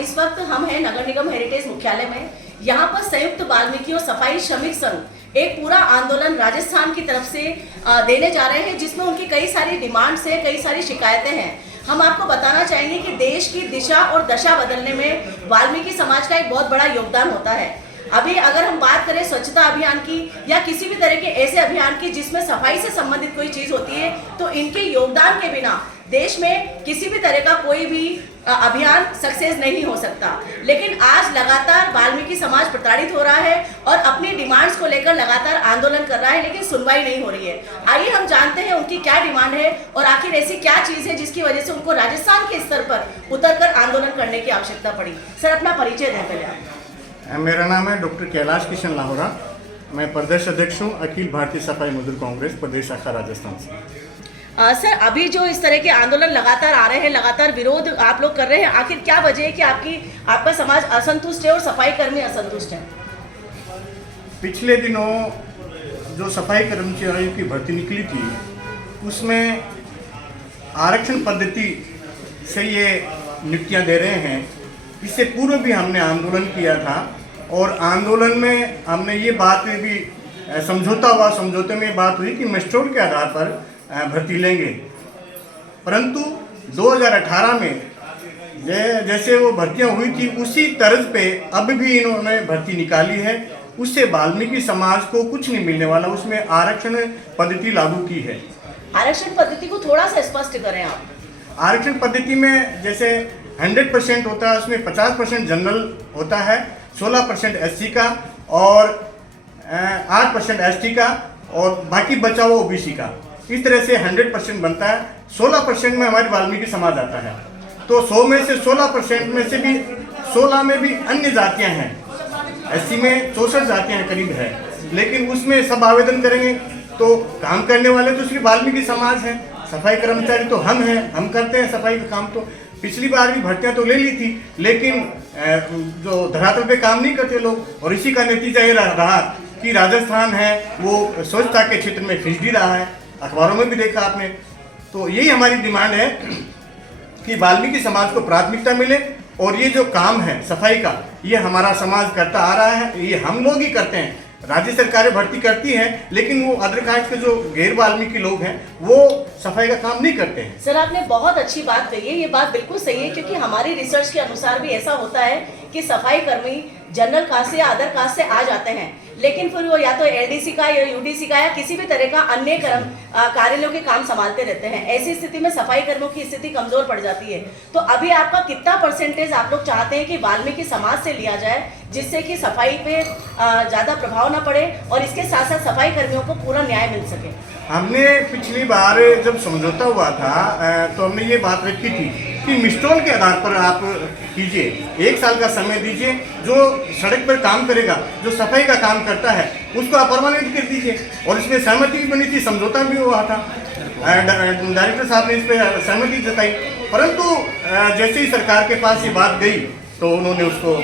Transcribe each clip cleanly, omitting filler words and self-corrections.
इस वक्त हम हैं नगर निगम हेरिटेज मुख्यालय में। यहाँ पर संयुक्त वाल्मीकि और सफाई श्रमिक संघ एक पूरा आंदोलन राजस्थान की तरफ से देने जा रहे हैं, जिसमें उनकी कई सारी डिमांड्स है, कई सारी शिकायतें हैं। हम आपको बताना चाहेंगे कि देश की दिशा और दशा बदलने में वाल्मीकि समाज का एक बहुत बड़ा योगदान होता है। अभी अगर हम बात करें स्वच्छता अभियान की या किसी भी तरह के ऐसे अभियान की जिसमें सफाई से संबंधित कोई चीज होती है, तो इनके योगदान के बिना देश में किसी भी तरह का कोई भी अभियान सक्सेस नहीं हो सकता। लेकिन आज लगातार वाल्मीकि समाज प्रताड़ित हो रहा है और अपनी डिमांड्स को लेकर लगातार आंदोलन कर रहा है, लेकिन सुनवाई नहीं हो रही है। आइए हम जानते हैं उनकी क्या डिमांड है और आखिर ऐसी क्या चीज है जिसकी वजह से उनको राजस्थान के स्तर पर उतरकर आंदोलन करने की आवश्यकता पड़ी। सर, अपना परिचय दें पहले आप। मेरा नाम है डॉक्टर कैलाश किशन लाहौरा। मैं प्रदेश अध्यक्ष हूँ अखिल भारतीय सफाई मजदूर कांग्रेस प्रदेश शाखा राजस्थान से। सर, अभी जो इस तरह के आंदोलन लगातार आ रहे हैं, लगातार विरोध आप लोग कर रहे हैं, आखिर क्या वजह है कि आपका समाज असंतुष्ट है और सफाई कर्मी असंतुष्ट है? पिछले दिनों जो सफाई कर्मचारियों की भर्ती निकली थी, उसमें आरक्षण पद्धति से ये नियुक्तियां दे रहे हैं। इससे पूर्व भी हमने आंदोलन किया था और आंदोलन में हमने ये बात भी समझौते में बात हुई कि मेस्ट्रोल के आधार पर भर्ती लेंगे, परंतु 2018 में जैसे वो भर्तियां हुई थी उसी तर्ज पे अब भी इन्होंने भर्ती निकाली है। उससे वाल्मीकि समाज को कुछ नहीं मिलने वाला। उसमें आरक्षण पद्धति लागू की है। आरक्षण पद्धति को थोड़ा सा स्पष्ट करें आप। आरक्षण पद्धति में जैसे 100% होता है, उसमें 50% जनरल होता है, 16% SC का और 8% ST का और बाकी बचा हुआ OBC का। इस तरह से 100% बनता है। 16% में हमारी वाल्मीकि समाज आता है, तो 100 में से 16% में से भी 16 में भी अन्य जातियां हैं। SC में 64 जातियां करीब है, लेकिन उसमें सब आवेदन करेंगे तो काम करने वाले तो सिर्फ वाल्मीकि समाज है। सफाई कर्मचारी तो हम हैं, हम करते हैं सफाई का काम। तो पिछली बार भी भर्तियां तो ले ली थी, लेकिन जो धरातल पे काम नहीं करते लोग, और इसी का नतीजा ये रहा कि राजस्थान है वो स्वच्छता के क्षेत्र में फिसडी रहा है। अखबारों में भी देखा आपने। तो यही हमारी डिमांड है कि वाल्मीकि समाज को प्राथमिकता मिले और ये जो काम है सफाई का, ये हमारा समाज करता आ रहा है, ये हम लोग ही करते हैं। राज्य सरकारें भर्ती करती हैं, लेकिन वो अदर कास्ट के जो गैर वाल्मीकि लोग हैं वो सफाई का काम नहीं करते हैं। सर, आपने बहुत अच्छी बात कही है, ये बात बिल्कुल सही है, क्योंकि हमारी रिसर्च के अनुसार भी ऐसा होता है कि सफाई कर्मी जनरल कास्ट से या अदर कास्ट से आ जाते हैं, लेकिन फिर वो या तो LDC का या UDC का या किसी भी तरह का अन्य कार्यालयों के काम संभालते रहते हैं। ऐसी स्थिति में सफाई कर्मियों की स्थिति कमजोर पड़ जाती है। तो अभी आपका कितना % आप लोग चाहते हैं कि वाल्मीकि समाज से लिया जाए, जिससे कि सफाई पे ज़्यादा प्रभाव न पड़े और इसके साथ साथ सफाई कर्मियों को पूरा न्याय मिल सके? हमने पिछली बार जब समझौता हुआ था तो हमने ये बात रखी थी कि मिस्ट्रोल के आधार पर आप कीजिए, 1 साल का समय दीजिए। जो सड़क पर काम करेगा, जो सफाई का काम करता है, उसको आप परमानेंट कर दीजिए। और इसमें सहमति भी बनी थी, समझौता भी हुआ था। डायरेक्टर साहब ने इस पर सहमति जताई, परंतु जैसे ही सरकार के पास ये बात गई तो उन्होंने उसको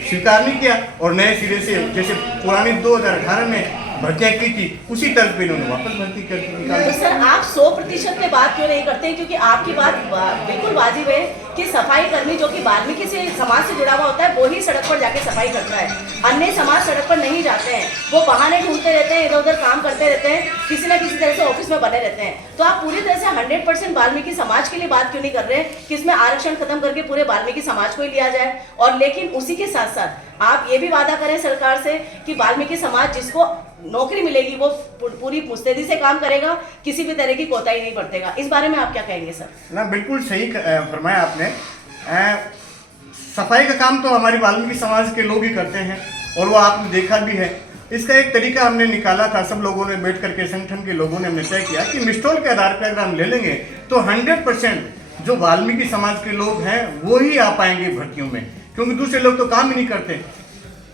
स्वीकार नहीं किया और नए सिरे से जैसे पुरानी 2018 में भर्तियां की थी उसी तर्ज पे इन्होंने वापस भर्ती कर दी। तो सर, आप 100% पे बात क्यों नहीं करते? क्योंकि आपकी बात बिल्कुल वाजिब है कि सफाई कर्मी जो कि वाल्मीकि से समाज से जुड़ा हुआ होता है वो ही सड़क पर जाके सफाई करता है। अन्य समाज सड़क पर नहीं जाते हैं, वो बहाने ढूंढते रहते हैं, इधर उधर काम करते रहते हैं, किसी न किसी तरह से ऑफिस में बने रहते हैं। तो आप पूरी तरह से 100% वाल्मीकि समाज के लिए बात क्यों नहीं कर रहे कि इसमें आरक्षण खत्म करके पूरे वाल्मीकि समाज को ही लिया जाए? और लेकिन उसी के साथ साथ आप ये भी वादा करें सरकार से कि वाल्मीकि समाज जिसको नौकरी मिलेगी वो पूरी मुस्तैदी से काम करेगा, किसी भी तरह की कोताही नहीं बरतेगा। इस बारे में आप क्या कहेंगे सर? ना, बिल्कुल सही फरमाया आपने। सफाई का काम तो हमारी वाल्मीकि समाज के लोग ही करते हैं और वो आपने देखा भी है। इसका एक तरीका हमने निकाला था, सब लोगों ने बैठ करके, संगठन के लोगों ने हमने तय किया कि मिस्ट्रोल के आधार पर अगर हम ले लेंगे तो 100% जो वाल्मीकि समाज के लोग हैं वो ही आ पाएंगे भर्तियों में, क्योंकि दूसरे लोग तो काम ही नहीं करते।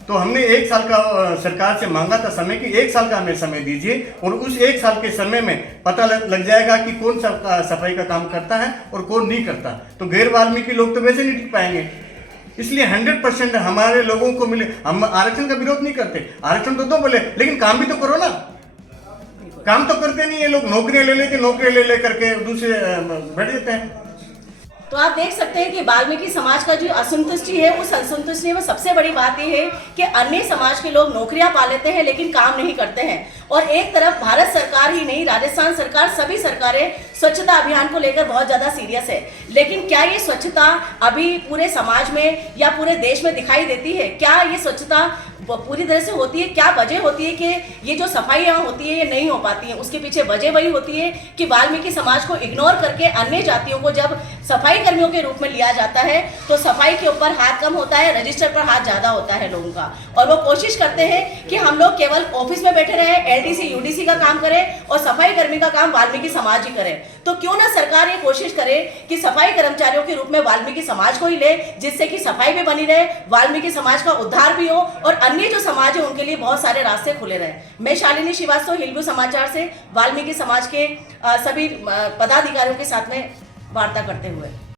तो हमने 1 साल का सरकार से मांगा था समय कि 1 साल का हमें समय दीजिए और उस 1 साल के समय में पता लग जाएगा कि कौन सा सफाई का काम करता है और कौन नहीं करता। तो गैर वाल्मीकि लोग तो वैसे नहीं टिक पाएंगे, इसलिए 100% हमारे लोगों को मिले। हम आरक्षण का विरोध नहीं करते, आरक्षण तो दो बोले, लेकिन काम भी तो करो ना। काम तो करते नहीं है लोग, नौकरियां ले लेके नौकरियां ले करके दूसरे बैठ जाते हैं। तो आप देख सकते हैं कि वाल्मीकि समाज का जो असंतुष्टि है, उस असंतुष्टि में सबसे बड़ी बात यह है कि अन्य समाज के लोग नौकरियां पा लेते हैं लेकिन काम नहीं करते हैं। और एक तरफ भारत सरकार ही नहीं, राजस्थान सरकार, सभी सरकारें स्वच्छता अभियान को लेकर बहुत ज्यादा सीरियस है। लेकिन क्या ये स्वच्छता अभी पूरे समाज में या पूरे देश में दिखाई देती है? क्या ये स्वच्छता पूरी तरह से होती है? क्या वजह होती है कि ये जो सफाइयाँ होती है ये नहीं हो पाती हैं? उसके पीछे वजह वही होती है कि वाल्मीकि समाज को इग्नोर करके अन्य जातियों को जब सफाई कर्मियों के रूप में लिया जाता है तो सफाई के ऊपर हाथ कम होता है, रजिस्टर पर हाथ ज्यादा होता है लोगों का। और वो कोशिश करते हैं कि हम लोग केवल ऑफिस में बैठे रहें, एलडीसी यूडीसी का काम करें और सफाई कर्मी का काम वाल्मीकि समाज ही करे। तो क्यों ना सरकार ये कोशिश करे कि सफाई कर्मचारियों के रूप में वाल्मीकि समाज को ही ले, जिससे कि सफाई भी बनी रहे, वाल्मीकि समाज का उद्धार भी हो और अन्य जो समाज है उनके लिए बहुत सारे रास्ते खुले रहे। मैं शालिनी श्रीवास्तव, हिलबू समाचार से वाल्मीकि समाज के सभी पदाधिकारियों के साथ में वार्ता करते हुए।